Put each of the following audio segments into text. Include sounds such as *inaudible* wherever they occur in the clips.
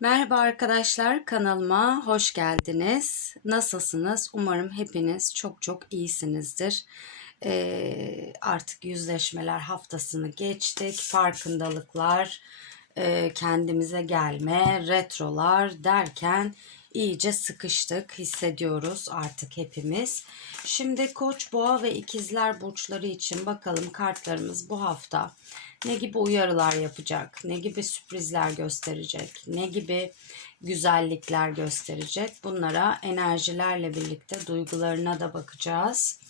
Merhaba arkadaşlar, kanalıma hoş geldiniz. Nasılsınız? Umarım hepiniz çok çok iyisinizdir. Ee, artık yüzleşmeler haftasını geçtik. Farkındalıklar, e, kendimize gelme, retrolar derken iyice sıkıştık hissediyoruz artık hepimiz. Şimdi Koç, Boğa ve İkizler burçları için bakalım kartlarımız bu hafta ne gibi uyarılar yapacak, ne gibi sürprizler gösterecek, ne gibi güzellikler gösterecek. Bunlara enerjilerle birlikte duygularına da bakacağız.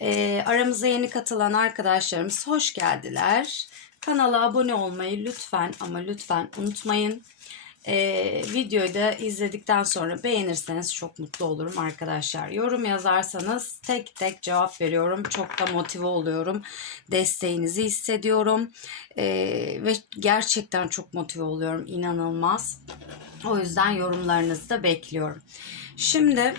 Ee, aramıza yeni katılan arkadaşlarımız hoş geldiler. Kanala abone olmayı lütfen ama lütfen unutmayın. Ee, videoyu da izledikten sonra beğenirseniz çok mutlu olurum arkadaşlar. Yorum yazarsanız tek tek cevap veriyorum. Çok da motive oluyorum. Desteğinizi hissediyorum. Ee, ve gerçekten çok motive oluyorum. İnanılmaz. O yüzden yorumlarınızı da bekliyorum. Şimdi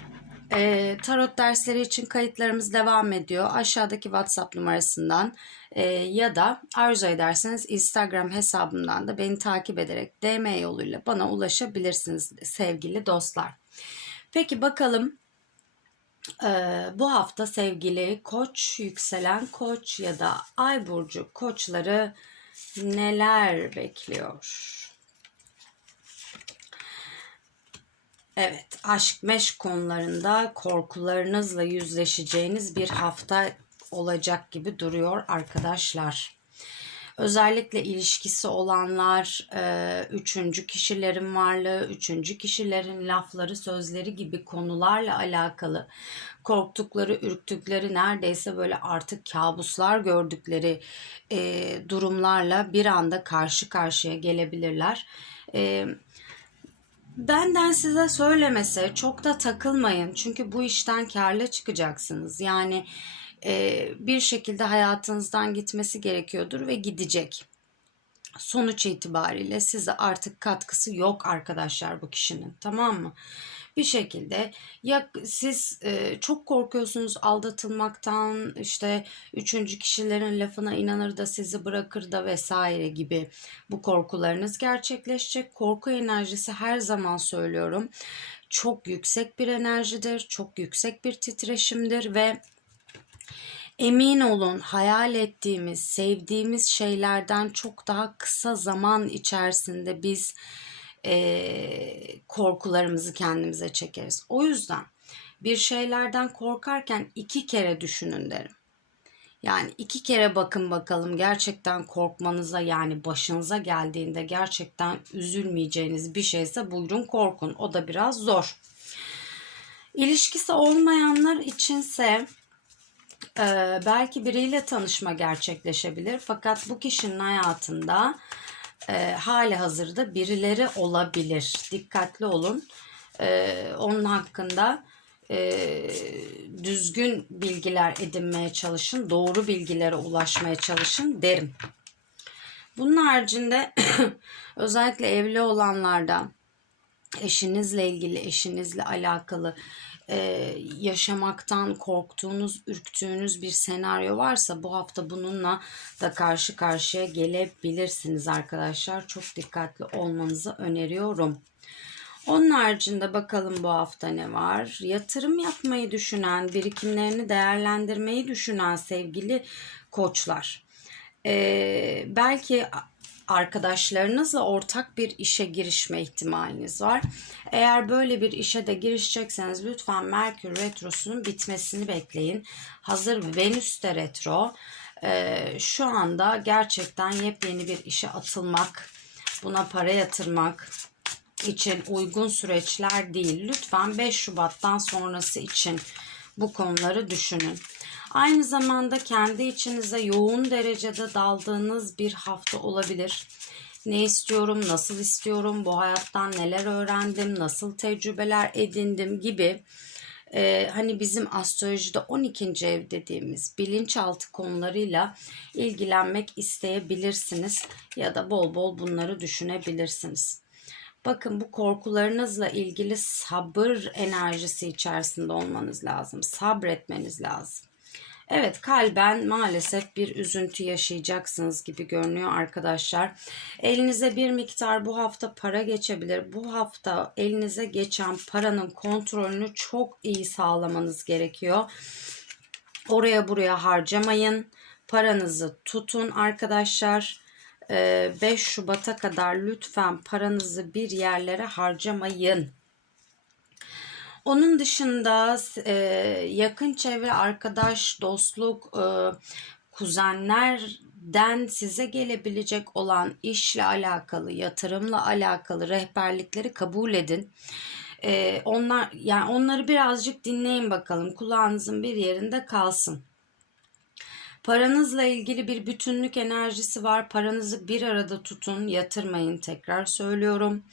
e, tarot dersleri için kayıtlarımız devam ediyor. Aşağıdaki WhatsApp numarasından e, ya da arzu ederseniz Instagram hesabımdan da beni takip ederek DM yoluyla bana ulaşabilirsiniz sevgili dostlar. Peki bakalım e, bu hafta sevgili koç, yükselen koç ya da ay burcu koçları neler bekliyor? Evet, aşk meşk konularında korkularınızla yüzleşeceğiniz bir hafta olacak gibi duruyor arkadaşlar. Özellikle ilişkisi olanlar, e, üçüncü kişilerin varlığı, üçüncü kişilerin lafları, sözleri gibi konularla alakalı korktukları, ürktükleri, neredeyse böyle artık kabuslar gördükleri e, durumlarla bir anda karşı karşıya gelebilirler. E, Benden size söylemese çok da takılmayın. Çünkü bu işten karlı çıkacaksınız. Yani e, bir şekilde hayatınızdan gitmesi gerekiyordur ve gidecek. Sonuç itibariyle size artık katkısı yok arkadaşlar bu kişinin. Tamam mı? Bir şekilde ya siz e, çok korkuyorsunuz aldatılmaktan işte üçüncü kişilerin lafına inanır da sizi bırakır da vesaire gibi bu korkularınız gerçekleşecek. Korku enerjisi her zaman söylüyorum çok yüksek bir enerjidir, çok yüksek bir titreşimdir ve Emin olun hayal ettiğimiz, sevdiğimiz şeylerden çok daha kısa zaman içerisinde biz e, korkularımızı kendimize çekeriz. O yüzden bir şeylerden korkarken iki kere düşünün derim. Yani iki kere bakın bakalım gerçekten korkmanıza yani başınıza geldiğinde gerçekten üzülmeyeceğiniz bir şeyse buyurun korkun. O da biraz zor. İlişkisi olmayanlar içinse e, belki biriyle tanışma gerçekleşebilir. Fakat bu kişinin hayatında e, hali hazırda birileri olabilir. Dikkatli olun. E, onun hakkında e, düzgün bilgiler edinmeye çalışın. Doğru bilgilere ulaşmaya çalışın derim. Bunun haricinde *clears throat* özellikle evli olanlarda eşinizle ilgili, eşinizle alakalı e, yaşamaktan korktuğunuz, ürktüğünüz bir senaryo varsa bu hafta bununla da karşı karşıya gelebilirsiniz arkadaşlar. Çok dikkatli olmanızı öneriyorum. Onun haricinde bakalım bu hafta ne var? Yatırım yapmayı düşünen, birikimlerini değerlendirmeyi düşünen sevgili koçlar. Ee, belki arkadaşlarınızla ortak bir işe girişme ihtimaliniz var. Eğer böyle bir işe de girişecekseniz lütfen Merkür Retrosu'nun bitmesini bekleyin. Hazır Venüs de retro. Ee, şu anda gerçekten yepyeni bir işe atılmak, buna para yatırmak için uygun süreçler değil. Lütfen 5 Şubat'tan sonrası için bu konuları düşünün. Aynı zamanda kendi içinize yoğun derecede daldığınız bir hafta olabilir. Ne istiyorum, nasıl istiyorum, bu hayattan neler öğrendim, nasıl tecrübeler edindim gibi e, hani bizim astrolojide 12. ev dediğimiz bilinçaltı konularıyla ilgilenmek isteyebilirsiniz ya da bol bol bunları düşünebilirsiniz. Bakın bu korkularınızla ilgili sabır enerjisi içerisinde olmanız lazım. Sabretmeniz lazım. Evet kalben maalesef bir üzüntü yaşayacaksınız gibi görünüyor arkadaşlar. Elinize bir miktar bu hafta para geçebilir. Bu hafta elinize geçen paranın kontrolünü çok iyi sağlamanız gerekiyor. Oraya buraya harcamayın. Paranızı tutun arkadaşlar. 5 Şubat'a kadar lütfen paranızı bir yerlere harcamayın. Onun dışında e, yakın çevre, arkadaş, dostluk, e, kuzenlerden size gelebilecek olan işle alakalı, yatırımla alakalı rehberlikleri kabul edin. E, onlar yani onları birazcık dinleyin bakalım. Kulağınızın bir yerinde kalsın. Paranızla ilgili bir bütünlük enerjisi var. Paranızı bir arada tutun, yatırmayın tekrar söylüyorum.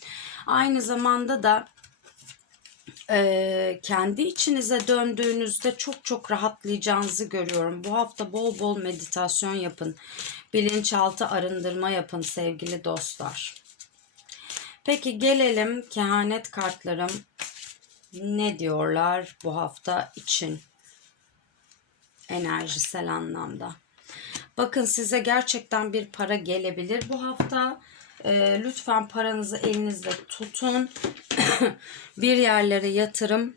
Aynı zamanda da e, kendi içinize döndüğünüzde çok çok rahatlayacağınızı görüyorum. Bu hafta bol bol meditasyon yapın. Bilinçaltı arındırma yapın sevgili dostlar. Peki gelelim kehanet kartlarım ne diyorlar bu hafta için enerjisel anlamda. Bakın size gerçekten bir para gelebilir bu hafta. E, lütfen paranızı elinizde tutun. *coughs* bir yerlere yatırım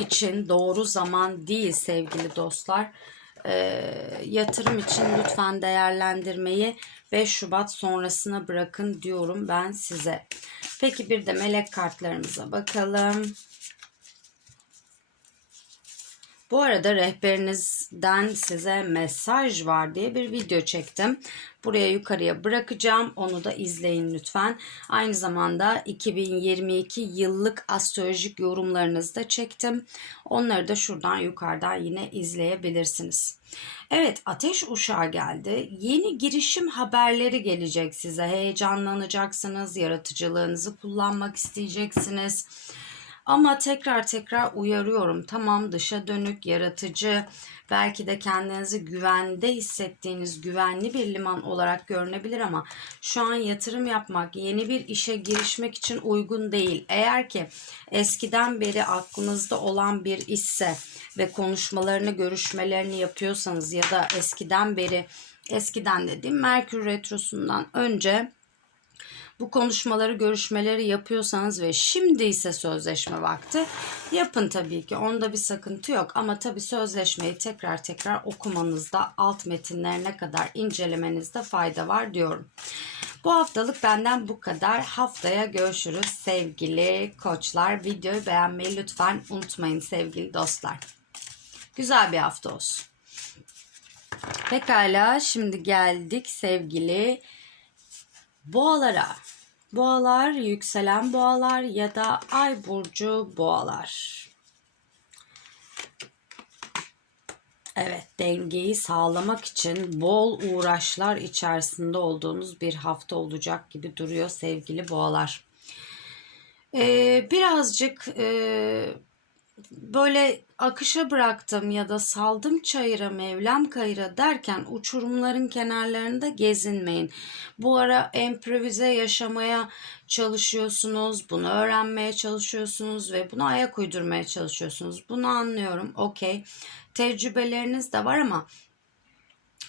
için doğru zaman değil sevgili dostlar. E, yatırım için lütfen değerlendirmeyi 5 Şubat sonrasına bırakın diyorum ben size. Peki bir de melek kartlarımıza bakalım. Bu arada rehberinizden size mesaj var diye bir video çektim. Buraya yukarıya bırakacağım. Onu da izleyin lütfen. Aynı zamanda 2022 yıllık astrolojik yorumlarınızı da çektim. Onları da şuradan yukarıdan yine izleyebilirsiniz. Evet ateş uşağı geldi. Yeni girişim haberleri gelecek size. Heyecanlanacaksınız. Yaratıcılığınızı kullanmak isteyeceksiniz. Ama tekrar tekrar uyarıyorum. Tamam dışa dönük, yaratıcı, belki de kendinizi güvende hissettiğiniz güvenli bir liman olarak görünebilir ama şu an yatırım yapmak, yeni bir işe girişmek için uygun değil. Eğer ki eskiden beri aklınızda olan bir işse ve konuşmalarını, görüşmelerini yapıyorsanız ya da eskiden beri eskiden dediğim Merkür Retrosu'ndan önce bu konuşmaları, görüşmeleri yapıyorsanız ve şimdi ise sözleşme vakti yapın tabii ki. Onda bir sıkıntı yok ama tabii sözleşmeyi tekrar tekrar okumanızda, alt metinlerine kadar incelemenizde fayda var diyorum. Bu haftalık benden bu kadar. Haftaya görüşürüz sevgili koçlar. Videoyu beğenmeyi lütfen unutmayın sevgili dostlar. Güzel bir hafta olsun. Pekala şimdi geldik sevgili boğalara. Boğalar, yükselen boğalar ya da ay burcu boğalar. Evet, dengeyi sağlamak için bol uğraşlar içerisinde olduğunuz bir hafta olacak gibi duruyor sevgili boğalar. Ee, birazcık e, böyle akışa bıraktım ya da saldım çayıra mevlam kayıra derken uçurumların kenarlarında gezinmeyin. Bu ara improvize yaşamaya çalışıyorsunuz, bunu öğrenmeye çalışıyorsunuz ve buna ayak uydurmaya çalışıyorsunuz. Bunu anlıyorum. Okey. Tecrübeleriniz de var ama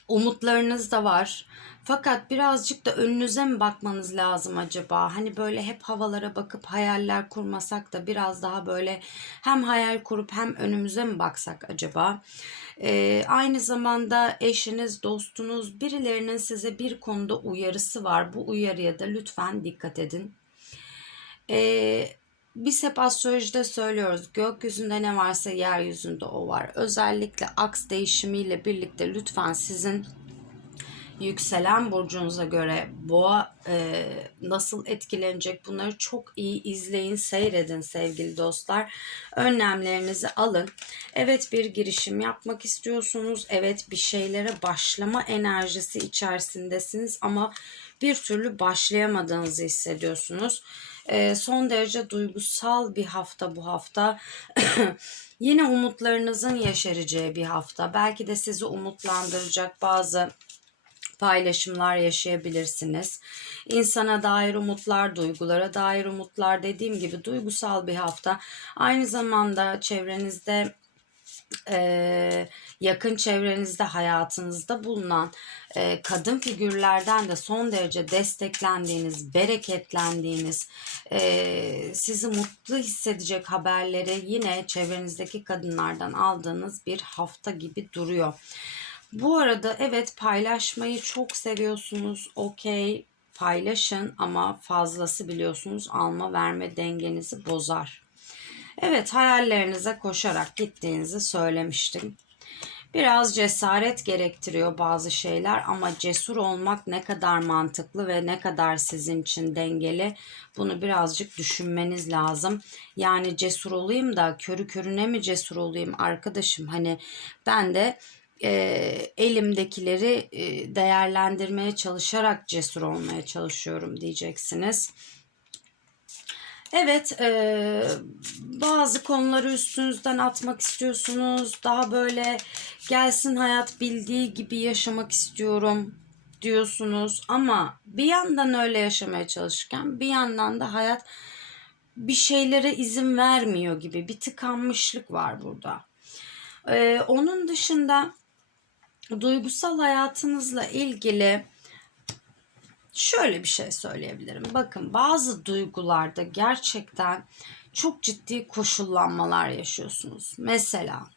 umutlarınız da var. Fakat birazcık da önünüze mi bakmanız lazım acaba? Hani böyle hep havalara bakıp hayaller kurmasak da biraz daha böyle hem hayal kurup hem önümüze mi baksak acaba? Ee, aynı zamanda eşiniz, dostunuz, birilerinin size bir konuda uyarısı var. Bu uyarıya da lütfen dikkat edin. Ee, biz hep astrolojide söylüyoruz gökyüzünde ne varsa yeryüzünde o var. Özellikle aks değişimiyle birlikte lütfen sizin yükselen burcunuza göre boğa e, nasıl etkilenecek bunları çok iyi izleyin, seyredin sevgili dostlar. Önlemlerinizi alın. Evet bir girişim yapmak istiyorsunuz. Evet bir şeylere başlama enerjisi içerisindesiniz ama bir türlü başlayamadığınızı hissediyorsunuz. Son derece duygusal bir hafta bu hafta. *coughs* Yine umutlarınızın yeşereceği bir hafta. Belki de sizi umutlandıracak bazı paylaşımlar yaşayabilirsiniz. İnsana dair umutlar, duygulara dair umutlar dediğim gibi duygusal bir hafta. Aynı zamanda çevrenizde e, yakın çevrenizde hayatınızda bulunan e, kadın figürlerden de son derece desteklendiğiniz, bereketlendiğiniz, e, sizi mutlu hissedecek haberleri yine çevrenizdeki kadınlardan aldığınız bir hafta gibi duruyor. Bu arada evet paylaşmayı çok seviyorsunuz. Okey paylaşın ama fazlası biliyorsunuz alma verme dengenizi bozar. Evet hayallerinize koşarak gittiğinizi söylemiştim. Biraz cesaret gerektiriyor bazı şeyler ama cesur olmak ne kadar mantıklı ve ne kadar sizin için dengeli bunu birazcık düşünmeniz lazım. Yani cesur olayım da körü körüne mi cesur olayım arkadaşım? Hani ben de e, elimdekileri e, değerlendirmeye çalışarak cesur olmaya çalışıyorum diyeceksiniz. Evet, e, bazı konuları üstünüzden atmak istiyorsunuz. Daha böyle gelsin hayat bildiği gibi yaşamak istiyorum diyorsunuz. Ama bir yandan öyle yaşamaya çalışırken bir yandan da hayat bir şeylere izin vermiyor gibi bir tıkanmışlık var burada. E, onun dışında duygusal hayatınızla ilgili şöyle bir şey söyleyebilirim. Bakın bazı duygularda gerçekten çok ciddi koşullanmalar yaşıyorsunuz. Mesela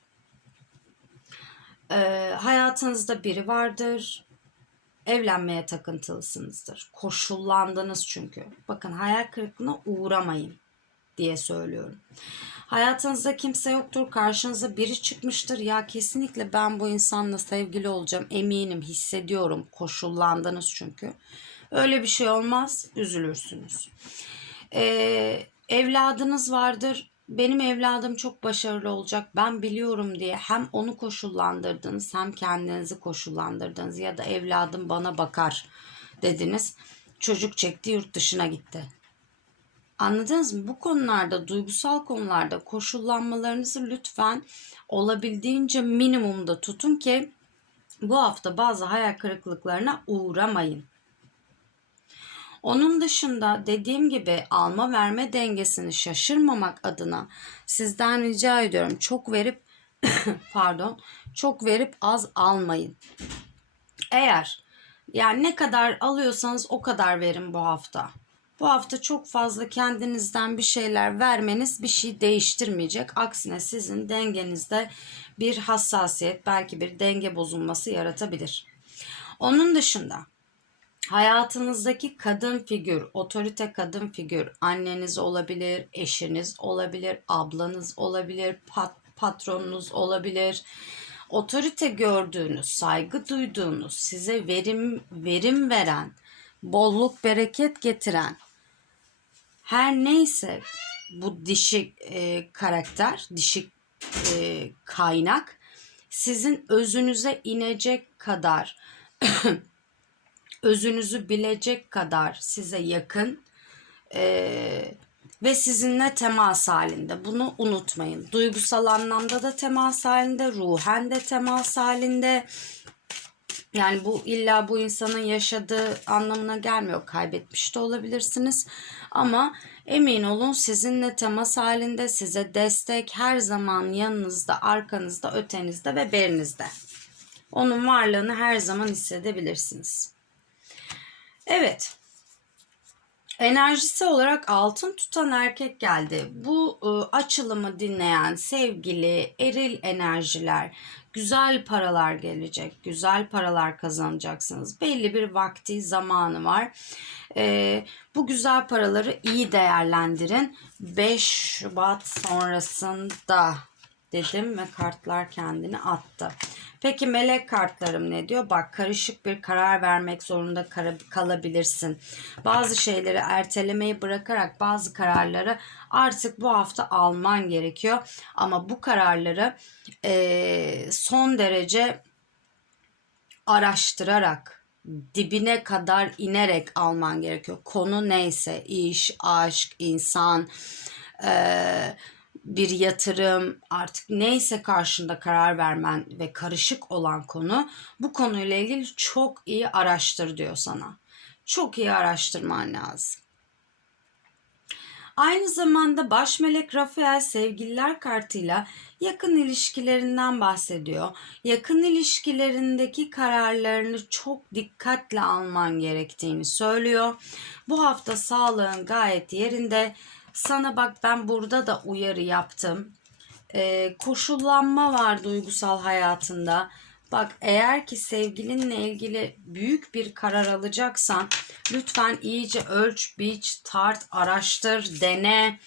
e, hayatınızda biri vardır. Evlenmeye takıntılısınızdır. Koşullandınız çünkü. Bakın hayal kırıklığına uğramayın diye söylüyorum. Hayatınızda kimse yoktur, karşınıza biri çıkmıştır. Ya kesinlikle ben bu insanla sevgili olacağım, eminim, hissediyorum. Koşullandınız çünkü. Öyle bir şey olmaz, üzülürsünüz. Ee, evladınız vardır, benim evladım çok başarılı olacak, ben biliyorum diye hem onu koşullandırdınız hem kendinizi koşullandırdınız ya da evladım bana bakar dediniz. Çocuk çekti yurt dışına gitti. Anladınız mı? Bu konularda, duygusal konularda koşullanmalarınızı lütfen olabildiğince minimumda tutun ki bu hafta bazı hayal kırıklıklarına uğramayın. Onun dışında dediğim gibi alma verme dengesini şaşırmamak adına sizden rica ediyorum çok verip *coughs* pardon çok verip az almayın. Eğer yani ne kadar alıyorsanız o kadar verin bu hafta. Bu hafta çok fazla kendinizden bir şeyler vermeniz bir şey değiştirmeyecek. Aksine sizin dengenizde bir hassasiyet, belki bir denge bozulması yaratabilir. Onun dışında hayatınızdaki kadın figür, otorite kadın figür, anneniz olabilir, eşiniz olabilir, ablanız olabilir, pat, patronunuz olabilir. Otorite gördüğünüz, saygı duyduğunuz, size verim verim veren, bolluk bereket getiren her neyse bu dişi e, karakter, dişi e, kaynak sizin özünüze inecek kadar *clears throat* özünüzü bilecek kadar size yakın e, ve sizinle temas halinde. Bunu unutmayın. Duygusal anlamda da temas halinde, ruhen de temas halinde. Yani bu illa bu insanın yaşadığı anlamına gelmiyor. Kaybetmiş de olabilirsiniz. Ama emin olun sizinle temas halinde size destek her zaman yanınızda, arkanızda, ötenizde ve berinizde. Onun varlığını her zaman hissedebilirsiniz. Evet. Enerjisi olarak altın tutan erkek geldi. Bu e, açılımı dinleyen sevgili eril enerjiler, güzel paralar gelecek, güzel paralar kazanacaksınız. Belli bir vakti, zamanı var. E, bu güzel paraları iyi değerlendirin. 5 Şubat sonrasında dedim ve kartlar kendini attı. Peki melek kartlarım ne diyor? Bak karışık bir karar vermek zorunda kalabilirsin. Bazı şeyleri ertelemeyi bırakarak bazı kararları artık bu hafta alman gerekiyor. Ama bu kararları e, son derece araştırarak dibine kadar inerek alman gerekiyor. Konu neyse iş, aşk, insan, eee bir yatırım artık neyse karşında karar vermen ve karışık olan konu bu konuyla ilgili çok iyi araştır diyor sana. Çok iyi araştırman lazım. Aynı zamanda baş melek Rafael sevgililer kartıyla yakın ilişkilerinden bahsediyor. Yakın ilişkilerindeki kararlarını çok dikkatle alman gerektiğini söylüyor. Bu hafta sağlığın gayet yerinde. Sana bak ben burada da uyarı yaptım. Ee, koşullanma var duygusal hayatında. Bak eğer ki sevgilinle ilgili büyük bir karar alacaksan lütfen iyice ölç, biç, tart, araştır, dene,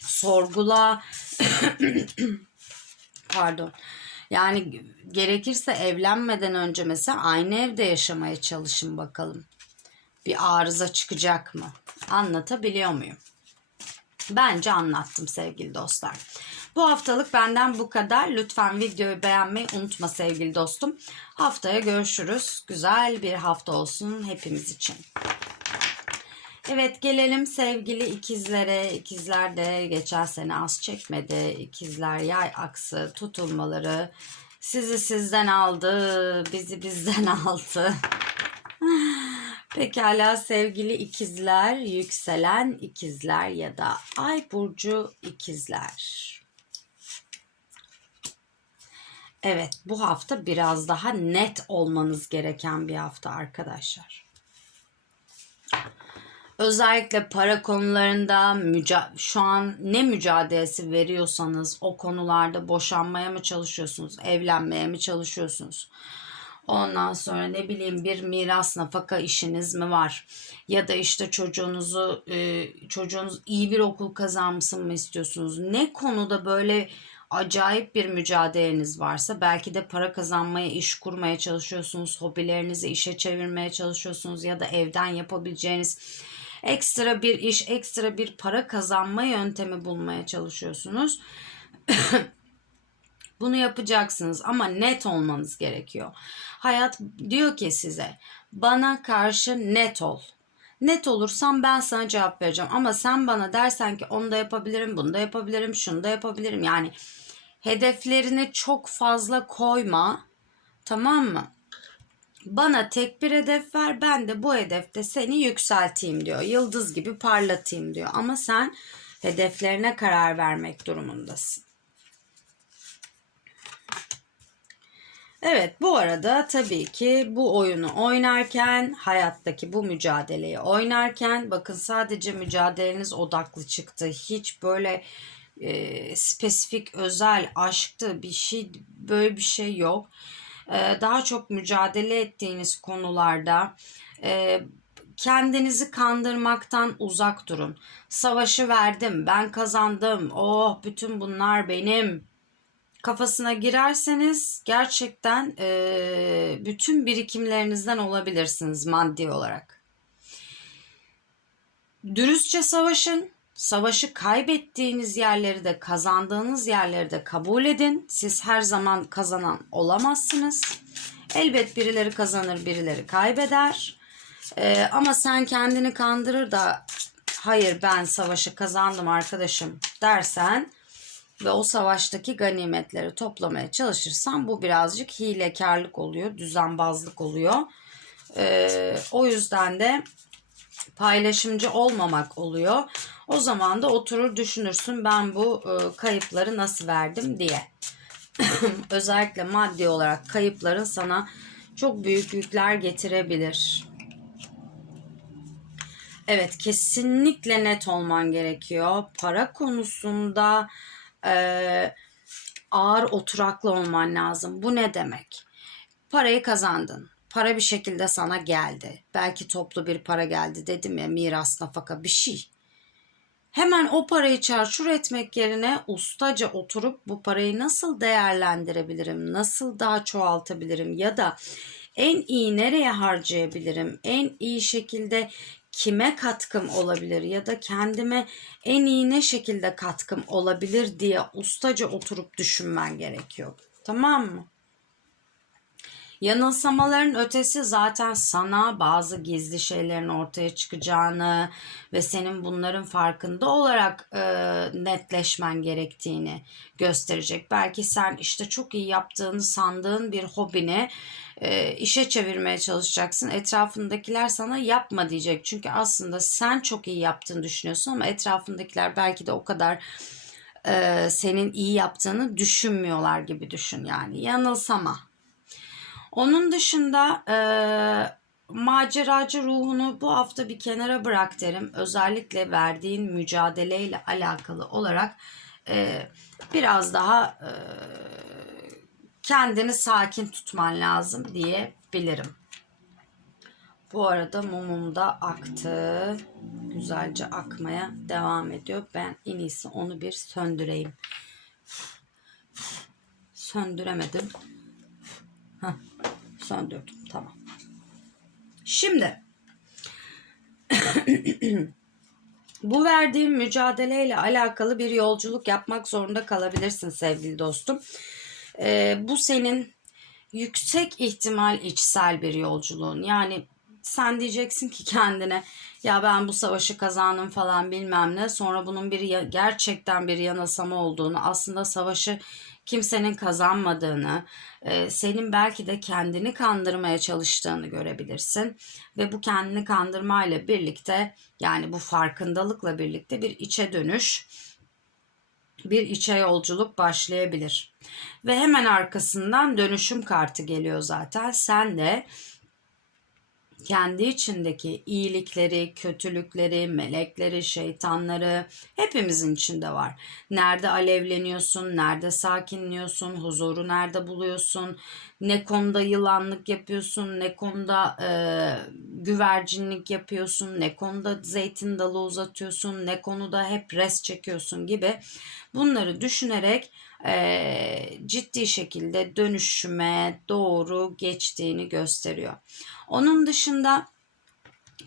sorgula. *coughs* Pardon. Yani gerekirse evlenmeden önce mesela aynı evde yaşamaya çalışın bakalım. Bir arıza çıkacak mı? Anlatabiliyor muyum? Bence anlattım sevgili dostlar. Bu haftalık benden bu kadar. Lütfen videoyu beğenmeyi unutma sevgili dostum. Haftaya görüşürüz. Güzel bir hafta olsun hepimiz için. Evet gelelim sevgili ikizlere. İkizler de geçen sene az çekmedi. İkizler yay aksı tutulmaları sizi sizden aldı, bizi bizden *laughs* aldı. Pekala sevgili ikizler, yükselen ikizler ya da ay burcu ikizler. Evet bu hafta biraz daha net olmanız gereken bir hafta arkadaşlar. Özellikle para konularında şu an ne mücadelesi veriyorsanız o konularda boşanmaya mı çalışıyorsunuz, evlenmeye mi çalışıyorsunuz? Ondan sonra ne bileyim bir miras nafaka işiniz mi var? Ya da işte çocuğunuzu e, çocuğunuz iyi bir okul kazanmasın mı istiyorsunuz? Ne konuda böyle acayip bir mücadeleniz varsa belki de para kazanmaya, iş kurmaya çalışıyorsunuz, hobilerinizi işe çevirmeye çalışıyorsunuz ya da evden yapabileceğiniz ekstra bir iş, ekstra bir para kazanma yöntemi bulmaya çalışıyorsunuz. *coughs* Bunu yapacaksınız ama net olmanız gerekiyor. Hayat diyor ki size bana karşı net ol. Net olursam ben sana cevap vereceğim ama sen bana dersen ki onu da yapabilirim, bunu da yapabilirim, şunu da yapabilirim. Yani hedeflerini çok fazla koyma. Tamam mı? Bana tek bir hedef ver ben de bu hedefte seni yükselteyim diyor. Yıldız gibi parlatayım diyor. Ama sen hedeflerine karar vermek durumundasın. Evet bu arada tabii ki bu oyunu oynarken hayattaki bu mücadeleyi oynarken bakın sadece mücadeleniz odaklı çıktı. Hiç böyle e, spesifik özel aşktı bir şey böyle bir şey yok. E, daha çok mücadele ettiğiniz konularda e, kendinizi kandırmaktan uzak durun. Savaşı verdim, ben kazandım. Oh bütün bunlar benim kafasına girerseniz gerçekten e, bütün birikimlerinizden olabilirsiniz maddi olarak. Dürüstçe savaşın. Savaşı kaybettiğiniz yerleri de kazandığınız yerleri de kabul edin. Siz her zaman kazanan olamazsınız. Elbet birileri kazanır, birileri kaybeder. Ee, ama sen kendini kandırır da hayır ben savaşı kazandım arkadaşım dersen ve o savaştaki ganimetleri toplamaya çalışırsan bu birazcık hilekarlık oluyor, düzenbazlık oluyor. Ee, o yüzden de paylaşımcı olmamak oluyor. O zaman da oturur düşünürsün ben bu e, kayıpları nasıl verdim diye. *laughs* Özellikle maddi olarak kayıpların sana çok büyük yükler getirebilir. Evet kesinlikle net olman gerekiyor. Para konusunda e, ağır oturaklı olman lazım. Bu ne demek? Parayı kazandın. Para bir şekilde sana geldi. Belki toplu bir para geldi dedim ya miras nafaka bir şey. Hemen o parayı çarçur etmek yerine ustaca oturup bu parayı nasıl değerlendirebilirim, nasıl daha çoğaltabilirim ya da en iyi nereye harcayabilirim, en iyi şekilde kime katkım olabilir ya da kendime en iyi ne şekilde katkım olabilir diye ustaca oturup düşünmen gerekiyor. Tamam mı? Yanılsamaların ötesi zaten sana bazı gizli şeylerin ortaya çıkacağını ve senin bunların farkında olarak e, netleşmen gerektiğini gösterecek. Belki sen işte çok iyi yaptığını sandığın bir hobini e, işe çevirmeye çalışacaksın. Etrafındakiler sana yapma diyecek. Çünkü aslında sen çok iyi yaptığını düşünüyorsun ama etrafındakiler belki de o kadar e, senin iyi yaptığını düşünmüyorlar gibi düşün yani. Yanılsama. Onun dışında e, maceracı ruhunu bu hafta bir kenara bırak derim. Özellikle verdiğin mücadeleyle alakalı olarak e, biraz daha e, kendini sakin tutman lazım diyebilirim. Bu arada mumum da aktı. Güzelce akmaya devam ediyor. Ben en iyisi onu bir söndüreyim. Söndüremedim. Heh, söndürdüm. Tamam. Şimdi *clears throat* bu verdiğim mücadeleyle alakalı bir yolculuk yapmak zorunda kalabilirsin sevgili dostum. Ee, bu senin yüksek ihtimal içsel bir yolculuğun. Yani sen diyeceksin ki kendine ya ben bu savaşı kazandım falan bilmem ne. Sonra bunun bir gerçekten bir yanılsama olduğunu, aslında savaşı kimsenin kazanmadığını, e, senin belki de kendini kandırmaya çalıştığını görebilirsin. Ve bu kendini kandırmayla birlikte yani bu farkındalıkla birlikte bir içe dönüş, bir içe yolculuk başlayabilir. Ve hemen arkasından dönüşüm kartı geliyor zaten. Sen de kendi içindeki iyilikleri, kötülükleri, melekleri, şeytanları hepimizin içinde var. Nerede alevleniyorsun, nerede sakinliyorsun, huzuru nerede buluyorsun, ne konuda yılanlık yapıyorsun, ne konuda e, güvercinlik yapıyorsun, ne konuda zeytin dalı uzatıyorsun, ne konuda hep res çekiyorsun gibi bunları düşünerek e, ciddi şekilde dönüşüme doğru geçtiğini gösteriyor. Onun dışında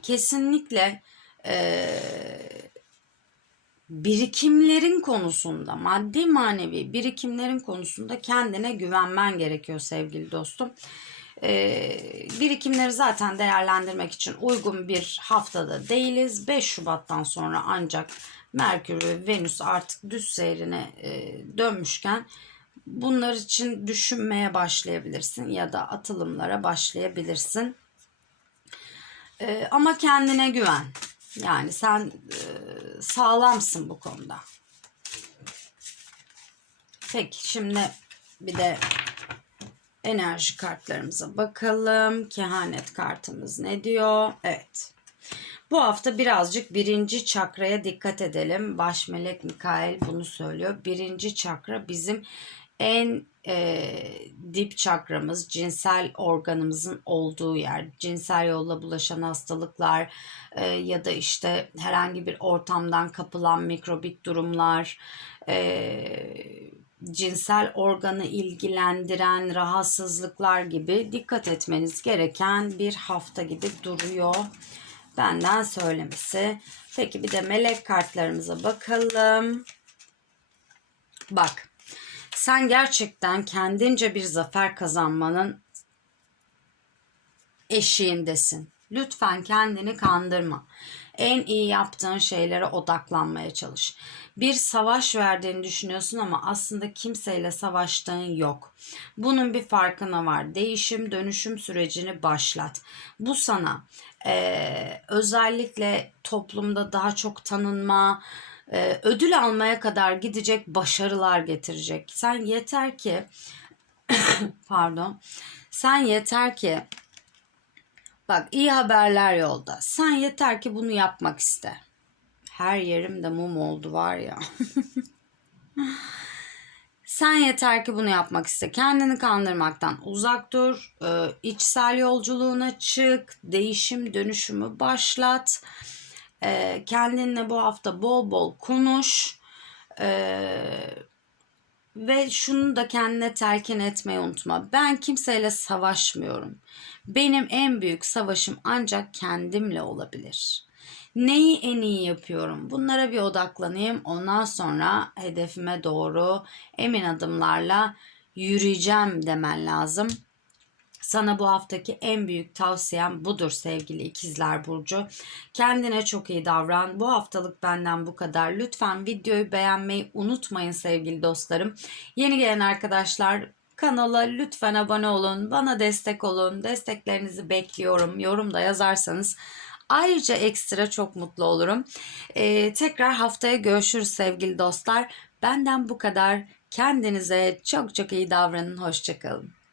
kesinlikle e, birikimlerin konusunda, maddi manevi birikimlerin konusunda kendine güvenmen gerekiyor sevgili dostum. Ee, birikimleri zaten değerlendirmek için uygun bir haftada değiliz. 5 Şubat'tan sonra ancak Merkür ve Venüs artık düz seyrine e, dönmüşken bunlar için düşünmeye başlayabilirsin ya da atılımlara başlayabilirsin. Ee, ama kendine güven. Yani sen e, sağlamsın bu konuda. Peki şimdi bir de enerji kartlarımıza bakalım. Kehanet kartımız ne diyor? Evet. Bu hafta birazcık birinci çakraya dikkat edelim. Baş melek Mikael bunu söylüyor. Birinci çakra bizim en e, dip çakramız, cinsel organımızın olduğu yer. Cinsel yolla bulaşan hastalıklar e, ya da işte herhangi bir ortamdan kapılan mikrobik durumlar, e, cinsel organı ilgilendiren rahatsızlıklar gibi dikkat etmeniz gereken bir hafta gibi duruyor. Benden söylemesi. Peki bir de melek kartlarımıza bakalım. Bak. Sen gerçekten kendince bir zafer kazanmanın eşiğindesin. Lütfen kendini kandırma. En iyi yaptığın şeylere odaklanmaya çalış. Bir savaş verdiğini düşünüyorsun ama aslında kimseyle savaştığın yok. Bunun bir farkına var. Değişim, dönüşüm sürecini başlat. Bu sana e, özellikle toplumda daha çok tanınma, e, ödül almaya kadar gidecek başarılar getirecek. Sen yeter ki *coughs* pardon. Sen yeter ki bak iyi haberler yolda. Sen yeter ki bunu yapmak iste. Her yerim de mum oldu var ya. *laughs* Sen yeter ki bunu yapmak iste. Kendini kandırmaktan uzak dur. Ee, içsel yolculuğuna çık. Değişim dönüşümü başlat. Ee, kendinle bu hafta bol bol konuş. Ee, ve şunu da kendine telkin etmeyi unutma. Ben kimseyle savaşmıyorum. Benim en büyük savaşım ancak kendimle olabilir. Neyi en iyi yapıyorum? Bunlara bir odaklanayım. Ondan sonra hedefime doğru emin adımlarla yürüyeceğim demen lazım. Sana bu haftaki en büyük tavsiyem budur sevgili ikizler Burcu. Kendine çok iyi davran. Bu haftalık benden bu kadar. Lütfen videoyu beğenmeyi unutmayın sevgili dostlarım. Yeni gelen arkadaşlar Kanala lütfen abone olun. Bana destek olun. Desteklerinizi bekliyorum. Yorum da yazarsanız ayrıca ekstra çok mutlu olurum. Ee, tekrar haftaya görüşürüz sevgili dostlar. Benden bu kadar. Kendinize çok çok iyi davranın. Hoşçakalın.